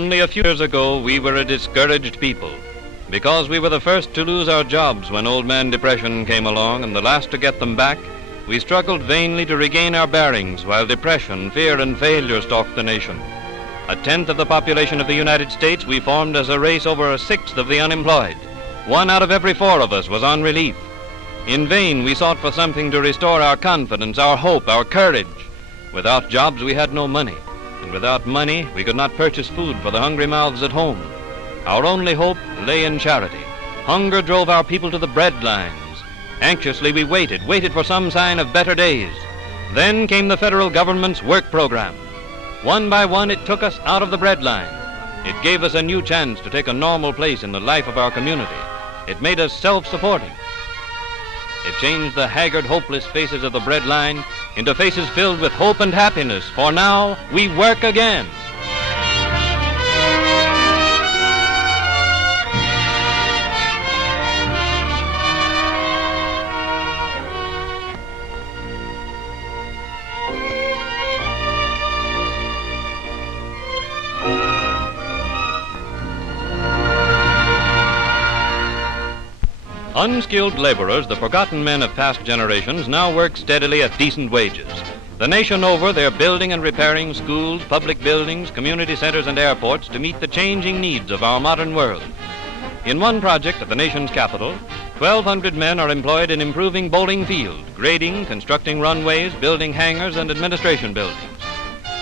Only a few years ago, we were a discouraged people. Because we were the first to lose our jobs when Old Man Depression came along and the last to get them back, we struggled vainly to regain our bearings while depression, fear, and failure stalked the nation. A tenth of the population of the United States, we formed as a race over a sixth of the unemployed. 1 out of every 4 of us was on relief. In vain, we sought for something to restore our confidence, our hope, our courage. Without jobs, we had no money. And without money, we could not purchase food for the hungry mouths at home. Our only hope lay in charity. Hunger drove our people to the bread lines. Anxiously, we waited for some sign of better days. Then came the federal government's work program. One by one, it took us out of the bread line. It gave us a new chance to take a normal place in the life of our community. It made us self-supporting. It changed the haggard, hopeless faces of the bread line into faces filled with hope and happiness, for now we work again. Unskilled laborers, the forgotten men of past generations, now work steadily at decent wages. The nation over, they're building and repairing schools, public buildings, community centers, and airports to meet the changing needs of our modern world. In one project at the nation's capital, 1,200 men are employed in improving Bowling Field, grading, constructing runways, building hangars, and administration buildings.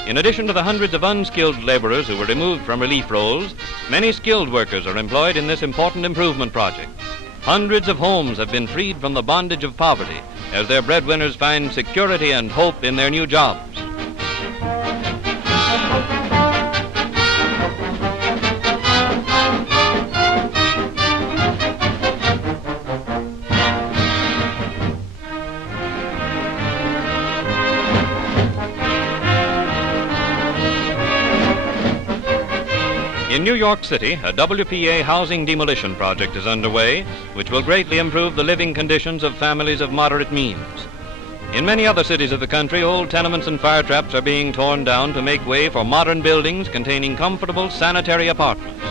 In addition to the hundreds of unskilled laborers who were removed from relief roles, many skilled workers are employed in this important improvement project. Hundreds of homes have been freed from the bondage of poverty as their breadwinners find security and hope in their new jobs. In New York City, a WPA housing demolition project is underway, which will greatly improve the living conditions of families of moderate means. In many other cities of the country, old tenements and fire traps are being torn down to make way for modern buildings containing comfortable sanitary apartments.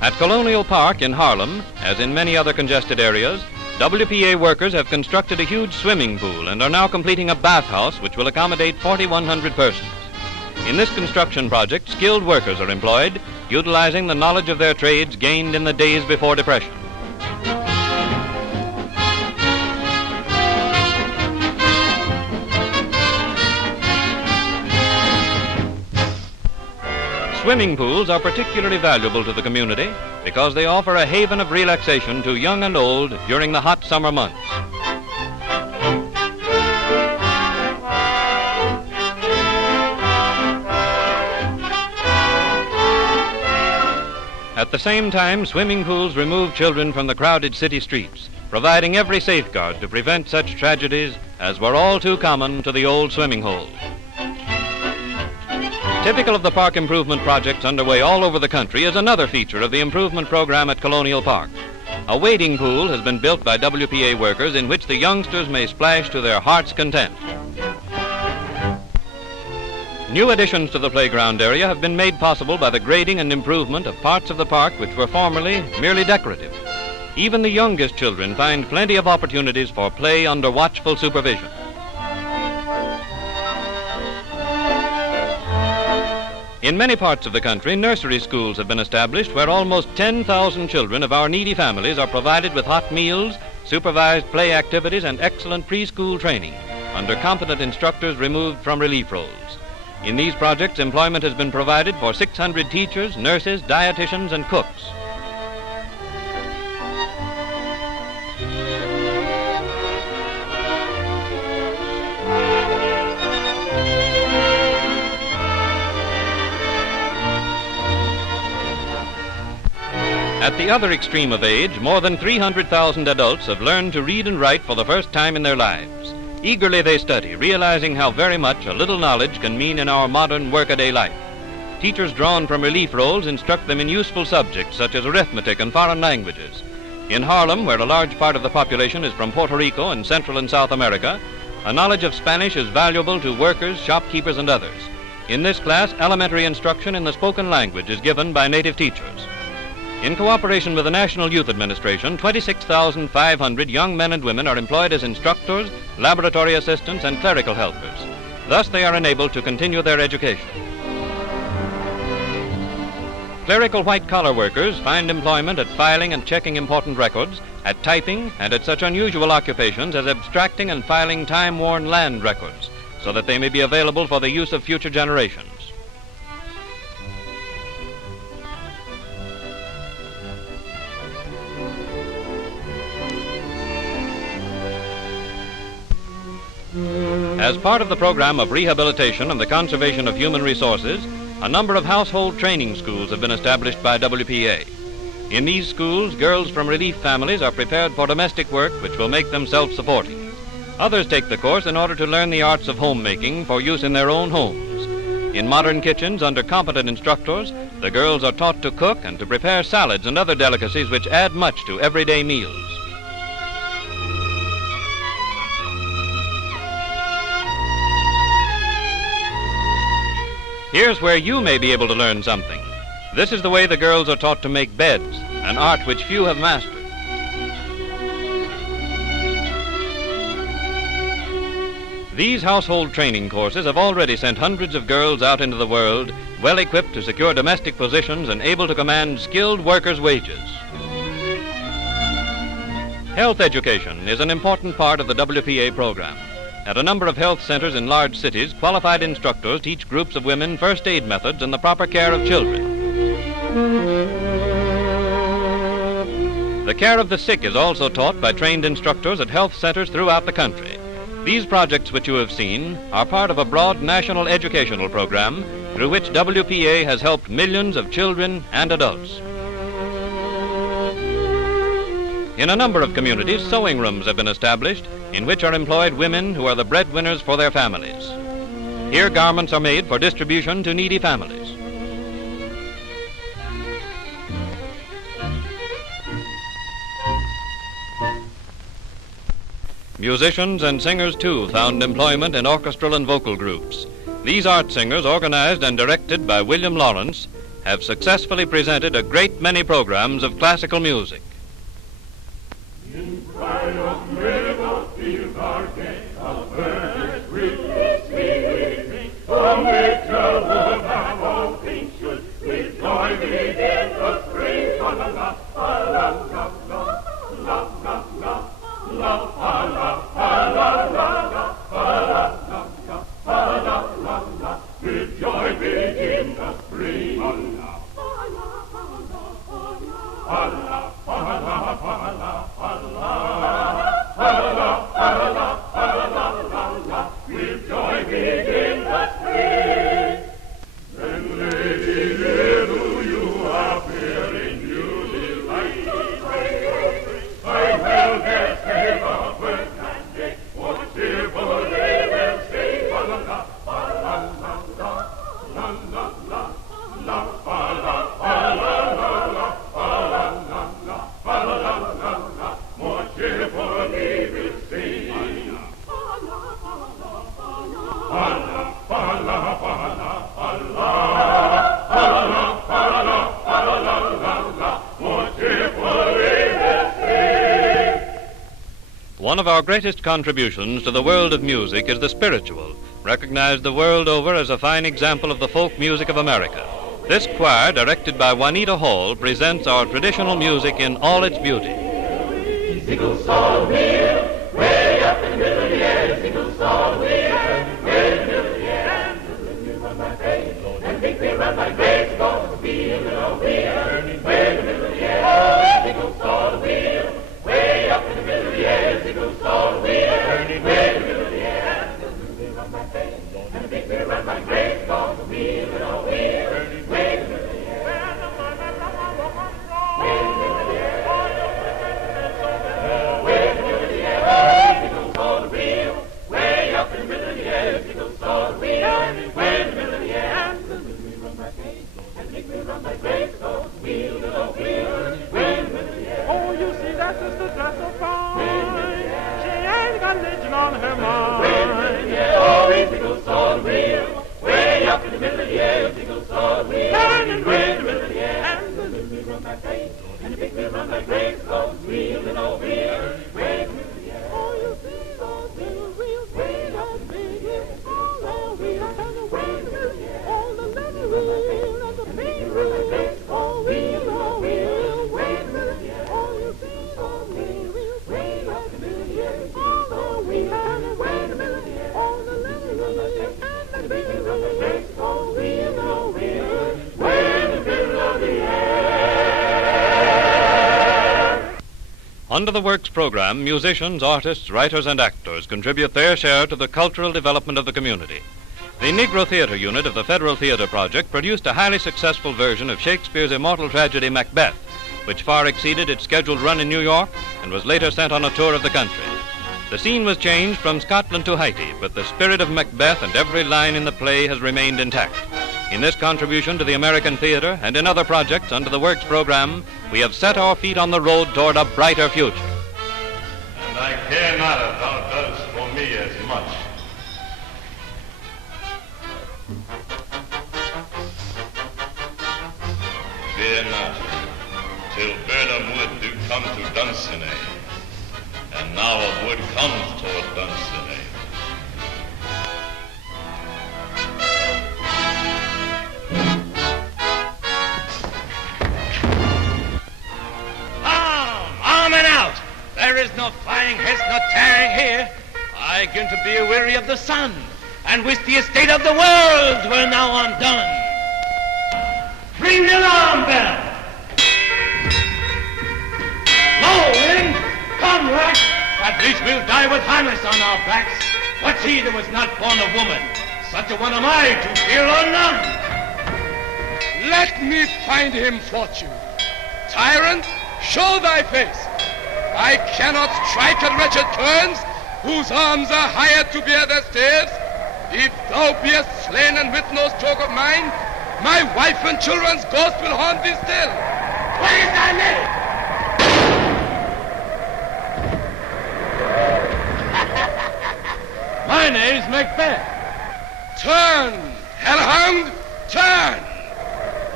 At Colonial Park in Harlem, as in many other congested areas, WPA workers have constructed a huge swimming pool and are now completing a bathhouse which will accommodate 4,100 persons. In this construction project, skilled workers are employed, utilizing the knowledge of their trades gained in the days before depression. Swimming pools are particularly valuable to the community because they offer a haven of relaxation to young and old during the hot summer months. At the same time, swimming pools remove children from the crowded city streets, providing every safeguard to prevent such tragedies as were all too common to the old swimming holes. Typical of the park improvement projects underway all over the country is another feature of the improvement program at Colonial Park. A wading pool has been built by WPA workers in which the youngsters may splash to their heart's content. New additions to the playground area have been made possible by the grading and improvement of parts of the park which were formerly merely decorative. Even the youngest children find plenty of opportunities for play under watchful supervision. In many parts of the country, nursery schools have been established where almost 10,000 children of our needy families are provided with hot meals, supervised play activities, and excellent preschool training under competent instructors removed from relief roles. In these projects, employment has been provided for 600 teachers, nurses, dietitians, and cooks. At the other extreme of age, more than 300,000 adults have learned to read and write for the first time in their lives. Eagerly they study, realizing how very much a little knowledge can mean in our modern workaday life. Teachers drawn from relief roles instruct them in useful subjects such as arithmetic and foreign languages. In Harlem, where a large part of the population is from Puerto Rico and Central and South America, A knowledge of Spanish is valuable to workers, shopkeepers, and others. In this class, elementary instruction in the spoken language is given by native teachers. In cooperation with the National Youth Administration, 26,500 young men and women are employed as instructors, laboratory assistants, and clerical helpers. Thus, they are enabled to continue their education. Clerical white-collar workers find employment at filing and checking important records, at typing, and at such unusual occupations as abstracting and filing time-worn land records, so that they may be available for the use of future generations. As part of the program of rehabilitation and the conservation of human resources, a number of household training schools have been established by WPA. In these schools, girls from relief families are prepared for domestic work which will make them self-supporting. Others take the course in order to learn the arts of homemaking for use in their own homes. In modern kitchens under competent instructors, the girls are taught to cook and to prepare salads and other delicacies which add much to everyday meals. Here's where you may be able to learn something. This is the way the girls are taught to make beds, an art which few have mastered. These household training courses have already sent hundreds of girls out into the world, well equipped to secure domestic positions and able to command skilled workers' wages. Health education is an important part of the WPA program. At a number of health centers in large cities, qualified instructors teach groups of women first aid methods and the proper care of children. The care of the sick is also taught by trained instructors at health centers throughout the country. These projects which you have seen are part of a broad national educational program through which WPA has helped millions of children and adults. In a number of communities, sewing rooms have been established in which are employed women who are the breadwinners for their families. Here, garments are made for distribution to needy families. Musicians and singers, too, found employment in orchestral and vocal groups. These art singers, organized and directed by William Lawrence, have successfully presented a great many programs of classical music. One of our greatest contributions to the world of music is the spiritual, recognized the world over as a fine example of the folk music of America. This choir, directed by Juanita Hall, presents our traditional music in all its beauty. Way up in the middle of the air, single song, way in the middle of the air, run my face, and make me run my face, gonna feel it all wheel, way in the middle of the air, single song, wheel, way up in the middle of the air, single song, wheel, way in the middle of the air, run my face, and make me run my face, gonna feel it all wheel, way in the middle of the air, way in the middle of the air. Way up in the middle of the air, single sword wheel, way in the middle of the air, run my face. wheel, jingle saw wheel, turning wheel, ribbon, yeah. And the little wheel run back eight, and the big wheel run back great, goes wheeling over here, wait, yeah. Oh, you see those little wheels, way up big, yeah. All the wheels and the wheel, yeah. All the little wheel and the big wheel, oh, wheel, wait, yeah. Oh, you see those little wheels, way up big, yeah. All the wheel and the wait a minute, yeah. All the little wheel and the big wheel, oh, wheel, way in the middle of the air. Under the Works program, musicians, artists, writers, and actors contribute their share to the cultural development of the community. The Negro Theater Unit of the Federal Theater Project produced a highly successful version of Shakespeare's immortal tragedy Macbeth, which far exceeded its scheduled run in New York and was later sent on a tour of the country. The scene was changed from Scotland to Haiti, but the spirit of Macbeth and every line in the play has remained intact. In this contribution to the American theater and in other projects under the Works program, we have set our feet on the road toward a brighter future. And I care not if thou dost for me as much. Fear not, till Birnam Wood do come to Dunsinane, and now a wood comes toward Dunsinane. Arm and out! There is no flying hist, no tearing here. I begin to be weary of the sun, and wish the estate of the world were now undone. Ring the alarm bell! Low, wind! Come, rack! At least we'll die with harness on our backs. What's he that was not born of woman? Such a one am I to fear or none. Let me find him, Fortune. Tyrant, show thy face. I cannot strike at wretched turns, whose arms are hired to bear their staves. If thou beest slain and with no stroke of mine, my wife and children's ghost will haunt thee still. What is thy name? My name's Macbeth. Turn, hellhound, turn!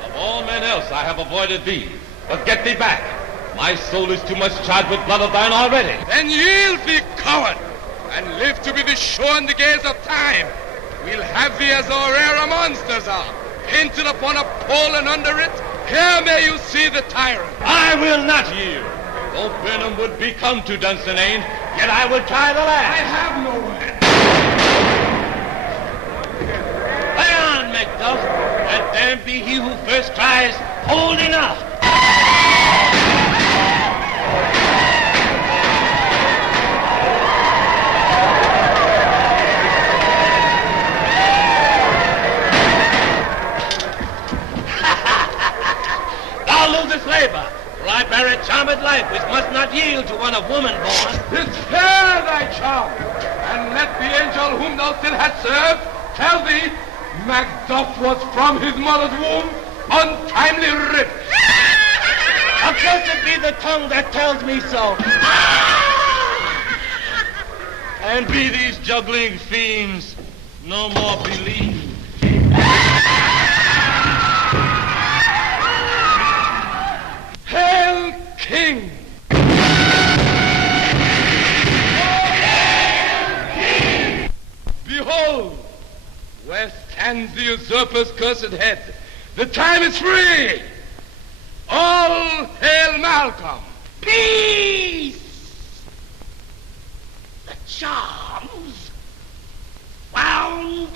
Of all men else I have avoided thee, but get thee back. My soul is too much charged with blood of thine already. Then yield thee, coward, and live to be the show and the gaze of time. We'll have thee as our rare monsters are, painted upon a pole, and under it, here may you see the tyrant. I will not yield. Though Birnam would be come to Dunsinane, yet I will try the last. I have no way. Lay on, Macduff. Let there be he who first tries. Hold enough. Thou losest labor, for I bear a charmed life which must not yield to one of woman born. Despair thy charm, and let the angel whom thou still hast served tell thee Macduff was from his mother's womb untimely ripped. Accursed be the tongue that tells me so. And be these juggling fiends no more believed. Hail, King! Behold, where stands the usurper's cursed head. The time is free. All hail Malcolm. Peace! The charms wound